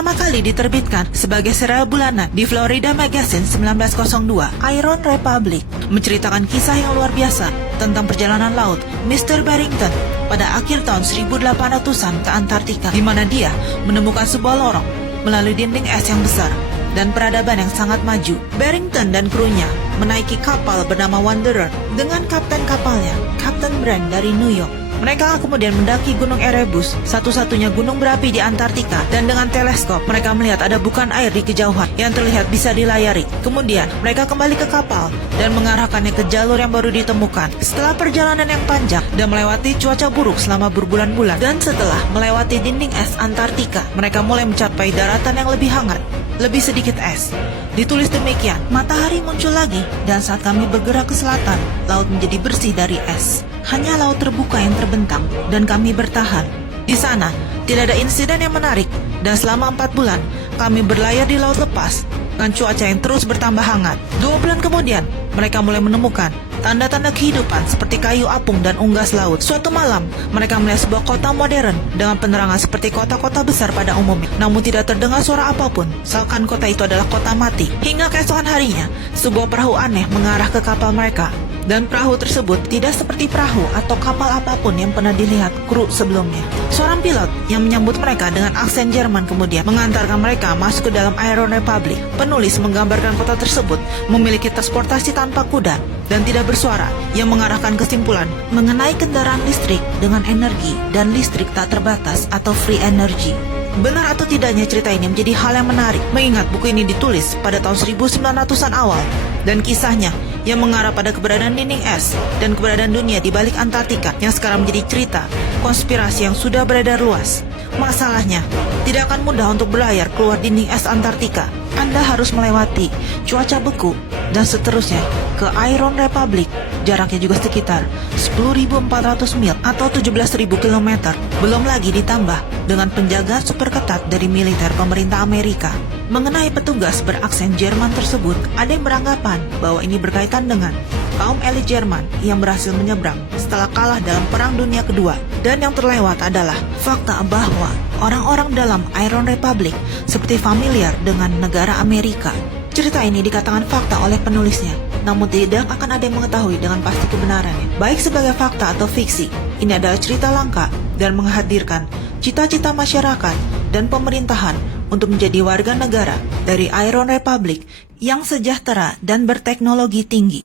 pertama kali diterbitkan sebagai serial bulanan di Florida Magazine 1902, Iron Republic menceritakan kisah yang luar biasa tentang perjalanan laut Mr. Barrington pada akhir tahun 1800-an ke Antartika, di mana dia menemukan sebuah lorong melalui dinding es yang besar dan peradaban yang sangat maju. Barrington dan krunya menaiki kapal bernama Wanderer dengan kapten kapalnya, Kapten Brand dari New York. Mereka kemudian mendaki Gunung Erebus, satu-satunya gunung berapi di Antartika, dan dengan teleskop mereka melihat ada bukan air di kejauhan yang terlihat bisa dilayari. Kemudian mereka kembali ke kapal dan mengarahkannya ke jalur yang baru ditemukan. Setelah perjalanan yang panjang dan melewati cuaca buruk selama berbulan-bulan, dan setelah melewati dinding es Antartika, mereka mulai mencapai daratan yang lebih hangat, lebih sedikit es. Ditulis demikian, matahari muncul lagi, dan saat kami bergerak ke selatan, laut menjadi bersih dari es. Hanya laut terbuka yang terbentang, dan kami bertahan. Di sana, tidak ada insiden yang menarik, dan selama 4 bulan, kami berlayar di laut lepas, dengan cuaca yang terus bertambah hangat. 2 bulan kemudian, mereka mulai menemukan tanda-tanda kehidupan seperti kayu apung dan unggas laut. Suatu malam, mereka melihat sebuah kota modern dengan penerangan seperti kota-kota besar pada umumnya. Namun tidak terdengar suara apapun, seakan kota itu adalah kota mati. Hingga keesokan harinya, sebuah perahu aneh mengarah ke kapal mereka. Dan perahu tersebut tidak seperti perahu atau kapal apapun yang pernah dilihat kru sebelumnya. Seorang pilot yang menyambut mereka dengan aksen Jerman kemudian mengantarkan mereka masuk ke dalam Iron Republic. Penulis menggambarkan kota tersebut memiliki transportasi tanpa kuda dan tidak bersuara, yang mengarahkan kesimpulan mengenai kendaraan listrik dengan energi dan listrik tak terbatas atau free energy. Benar atau tidaknya cerita ini menjadi hal yang menarik, mengingat buku ini ditulis pada tahun 1900-an awal, dan kisahnya yang mengarah pada keberadaan dinding es dan keberadaan dunia di balik Antartika yang sekarang menjadi cerita konspirasi yang sudah beredar luas. Masalahnya, tidak akan mudah untuk berlayar keluar dinding es Antartika. Anda harus melewati cuaca beku dan seterusnya ke Iron Republic. Jaraknya juga sekitar 10.400 mil atau 17.000 km. Belum lagi ditambah dengan penjagaan super ketat dari militer pemerintah Amerika. Mengenai petugas beraksen Jerman tersebut, ada yang beranggapan bahwa ini berkaitan dengan kaum elit Jerman yang berhasil menyeberang setelah kalah dalam Perang Dunia Kedua. Dan yang terlewat adalah fakta bahwa orang-orang dalam Iron Republic seperti familiar dengan negara Amerika. Cerita ini dikatakan fakta oleh penulisnya, namun tidak akan ada yang mengetahui dengan pasti kebenarannya. Baik sebagai fakta atau fiksi, ini adalah cerita langka dan menghadirkan cita-cita masyarakat dan pemerintahan untuk menjadi warga negara dari Iron Republic yang sejahtera dan berteknologi tinggi.